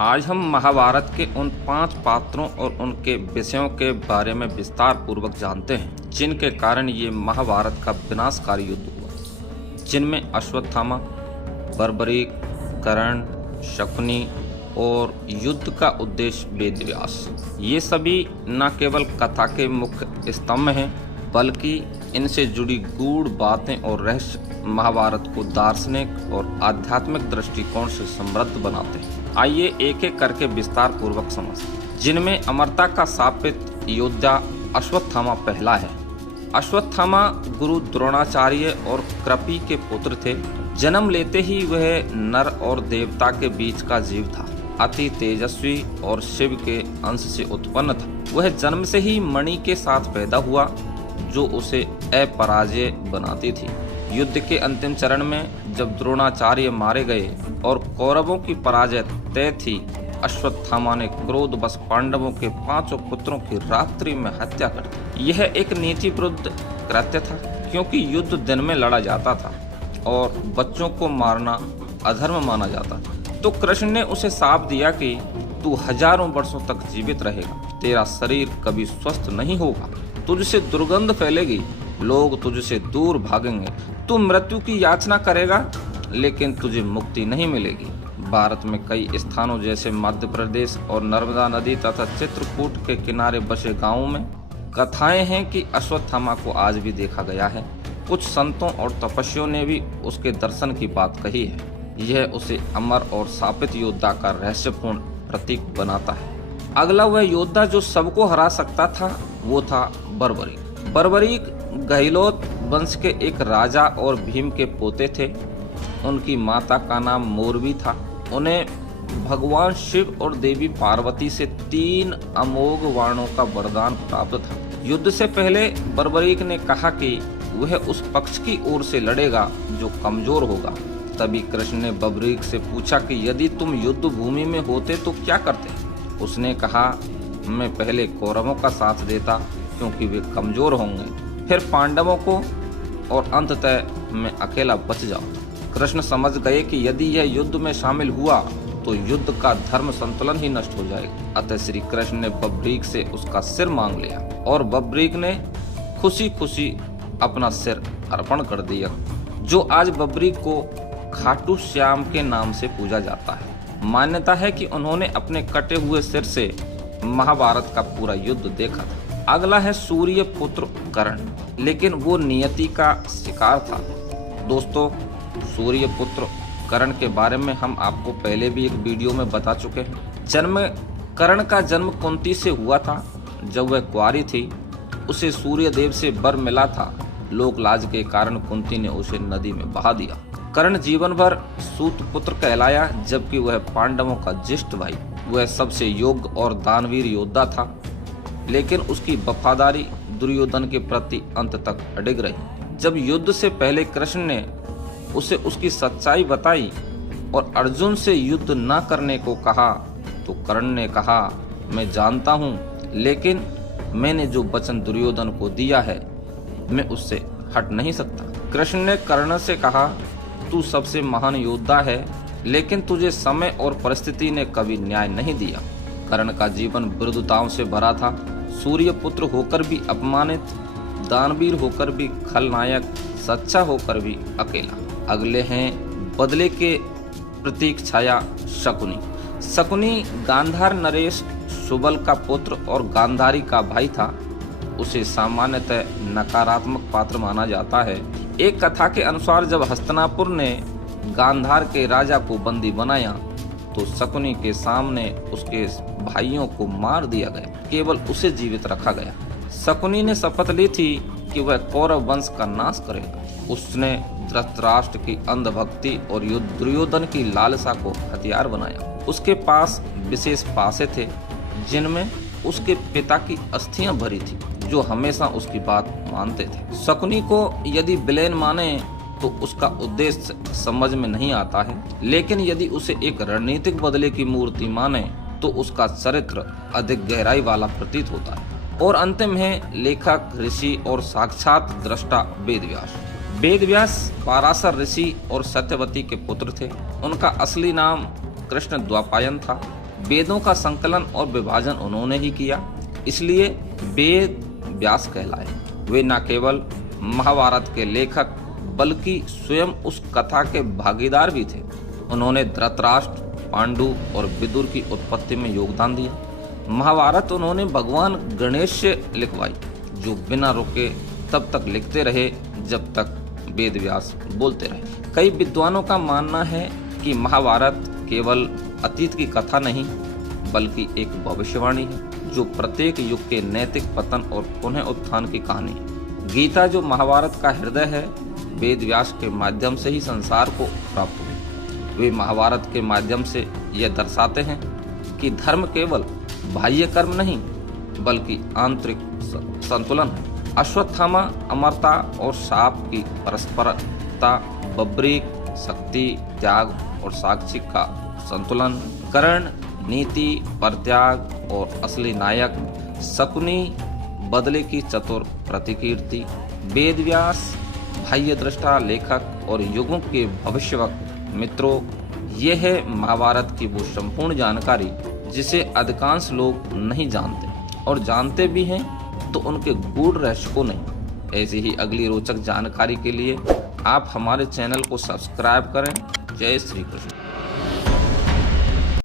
आज हम महाभारत के उन 5 पात्रों और उनके विषयों के बारे में विस्तार पूर्वक जानते हैं जिनके कारण ये महाभारत का विनाशकारी युद्ध हुआ, जिनमें अश्वत्थामा, बर्बरीक, कर्ण, शकुनी और युद्ध का उद्देश्य वेदव्यास। ये सभी न केवल कथा के मुख्य स्तंभ हैं बल्कि इनसे जुड़ी गूढ़ बातें और रहस्य महाभारत को दार्शनिक और आध्यात्मिक दृष्टिकोण से समृद्ध बनाते हैं। आइए एक एक करके विस्तार पूर्वक समझते हैं। जिनमें अमरता का शापित योद्धा अश्वत्थामा पहला है। अश्वत्थामा गुरु द्रोणाचार्य और कृपि के पुत्र थे। जन्म लेते ही वह नर और देवता के बीच का जीव था। अति तेजस्वी और शिव के अंश से उत्पन्न था। वह जन्म से ही मणि के साथ पैदा हुआ जो उसे अपराजय बनाती थी। युद्ध के अंतिम चरण में जब द्रोणाचार्य मारे गए और कौरवों की पराजय तय थी, अश्वत्थामा ने क्रोधवश पांडवों के 5 पुत्रों की रात्रि में हत्या कर दी। यह एक नीति विरुद्ध कृत्य था क्योंकि युद्ध दिन में लड़ा जाता था और बच्चों को मारना अधर्म माना जाता था। तो कृष्ण ने उसे शाप दिया कि तू हजारों वर्षों तक जीवित रहेगा, तेरा शरीर कभी स्वस्थ नहीं होगा, तुझसे दुर्गंध फैलेगी, लोग तुझसे दूर भागेंगे, तू मृत्यु की याचना करेगा लेकिन तुझे मुक्ति नहीं मिलेगी। भारत में कई स्थानों जैसे मध्य प्रदेश और नर्मदा नदी तथा चित्रकूट के किनारे बसे गांवों में कथाएं हैं कि अश्वत्थामा को आज भी देखा गया है। कुछ संतों और तपस्वियों ने भी उसके दर्शन की बात कही है। यह उसे अमर और शापित योद्धा का रहस्यपूर्ण प्रतीक बनाता है। अगला वह योद्धा जो सबको हरा सकता था वो था बर्बरीक। बर्बरीक गहलोत वंश के एक राजा और भीम के पोते थे। उनकी माता का नाम मोरवी था। उन्हें भगवान शिव और देवी पार्वती से 3 अमोघ वाणों का वरदान प्राप्त था। युद्ध से पहले बर्बरीक ने कहा कि वह उस पक्ष की ओर से लड़ेगा जो कमजोर होगा। तभी कृष्ण ने बर्बरीक से पूछा कि यदि तुम युद्ध भूमि में होते तो क्या करते? उसने कहा, मैं पहले कौरवों का साथ देता क्योंकि वे कमजोर होंगे, फिर पांडवों को और अंततः मैं अकेला बच जाऊंगा। कृष्ण समझ गए कि यदि यह युद्ध में शामिल हुआ तो युद्ध का धर्म संतुलन ही नष्ट हो जाएगा। अतः श्री कृष्ण ने बर्बरीक से उसका सिर मांग लिया और बर्बरीक ने खुशी खुशी अपना सिर अर्पण कर दिया, जो आज बर्बरीक को खाटू श्याम के नाम से पूजा जाता है। मान्यता है कि उन्होंने अपने कटे हुए सिर से महाभारत का पूरा युद्ध देखा था। अगला है सूर्य पुत्र कर्ण, लेकिन वो नियति का शिकार था। दोस्तों, सूर्य पुत्र कर्ण के बारे में हम आपको पहले भी एक वीडियो में बता चुके हैं। कर्ण का जन्म कुंती से हुआ था। जब वह कुंवारी थी उसे सूर्य देव से वर मिला था। लोक लाज के कारण कुंती ने उसे नदी में बहा दिया। कर्ण जीवन भर सूत पुत्र कहलाया, जबकि वह पांडवों का ज्येष्ठ भाई। वह सबसे योग्य और दानवीर योद्धा था, लेकिन उसकी वफादारी दुर्योधन के प्रति अंत तक अडिग रही। जब युद्ध से पहले कृष्ण ने उसे उसकी सच्चाई बताई और अर्जुन से युद्ध न करने को कहा तो कर्ण ने कहा, मैं जानता हूँ, लेकिन मैंने जो वचन दुर्योधन को दिया है मैं उससे हट नहीं सकता। कृष्ण ने कर्ण से कहा, तू सबसे महान योद्धा है, लेकिन तुझे समय और परिस्थिति ने कभी न्याय नहीं दिया। कर्ण का जीवन विरुद्धताओं से भरा था। सूर्य पुत्र होकर भी अपमानित, दानवीर होकर भी खलनायक, सच्चा होकर भी अकेला। अगले हैं बदले के प्रतीक छाया शकुनी। शकुनी गांधार नरेश सुबल का पुत्र और गांधारी का भाई था। उसे सामान्यतः नकारात्मक पात्र माना जाता है। एक कथा के अनुसार जब हस्तिनापुर ने गांधार के राजा को बंदी बनाया तो शकुनी के सामने उसके भाइयों को मार दिया गया, केवल उसे जीवित रखा गया। शकुनी ने शपथ ली थी कि वह कौरव वंश का नाश करेगा। उसने धृतराष्ट्र की अंधभक्ति और दुर्योधन की लालसा को हथियार बनाया। उसके पास विशेष पासे थे जिनमें उसके पिता की अस्थियां भरी थी, जो हमेशा उसकी बात मानते थे। शकुनी को यदि विलेन माने तो उसका उद्देश्य समझ में नहीं आता है, लेकिन यदि उसे एक रणनीतिक बदले की मूर्ति माने तो उसका चरित्र अधिक गहराई वाला प्रतीत होता है। और अंतिम है लेखक, ऋषि और साक्षात दृष्टा वेदव्यास। वेदव्यास पाराशर ऋषि और सत्यवती के पुत्र थे। उनका असली नाम कृष्ण द्वापायन था। वेदों का संकलन और विभाजन उन्होंने ही किया, इसलिए वेद व्यास कहलाए। वे न केवल महाभारत के लेखक बल्कि स्वयं उस कथा के भागीदार भी थे। उन्होंने धृतराष्ट्र, पांडु और विदुर की उत्पत्ति में योगदान दिया। महाभारत उन्होंने भगवान गणेश से लिखवाई, जो बिना रुके तब तक लिखते रहे जब तक वेद व्यास बोलते रहे। कई विद्वानों का मानना है कि महाभारत केवल अतीत की कथा नहीं बल्कि एक भविष्यवाणी है, जो प्रत्येक युग के नैतिक पतन और पुनः उत्थान की कहानी है। गीता जो महाभारत का हृदय है, वेद व्यास के माध्यम से ही संसार को प्राप्त हुई। वे महाभारत के माध्यम से यह दर्शाते हैं कि धर्म केवल बाह्य कर्म नहीं बल्कि आंतरिक संतुलन है। अश्वत्थामा अमरता और शाप की परस्परता, बब्रीक शक्ति, त्याग और साक्षी का संतुलन, कर्ण नीति, परित्याग और असली नायक, शकुनी बदले की चतुर प्रतिकीर्ति। वेद व्यास बाह्य दृष्टा, लेखक और युगों के भविष्यवक्ता। मित्रों, यह है महाभारत की वो संपूर्ण जानकारी जिसे अधिकांश लोग नहीं जानते, और जानते भी हैं तो उनके गूढ़ रहस्य को नहीं। ऐसी ही अगली रोचक जानकारी के लिए आप हमारे चैनल को सब्सक्राइब करें। जय श्री कृष्ण।